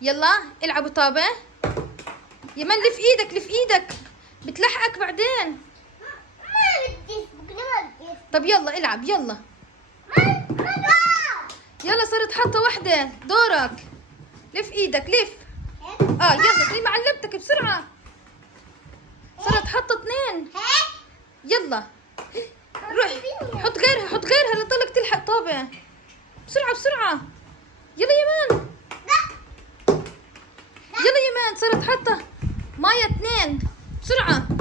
يلا العبوا طابة. يمن لف ايدك لف ايدك، بتلحقك بعدين. ما بدي ما بدي. طب يلا العب يلا. يلا صرت حطة واحدة، دورك. لف ايدك لف. يلا زي ما علمتك بسرعة. صرت حطة اثنين. يلا روح حط غيرها حط غيرها لضلك تلحق طابة. بسرعة بسرعة. يلا يمان. يلا يمان صرت حطة مايا اثنين بسرعة.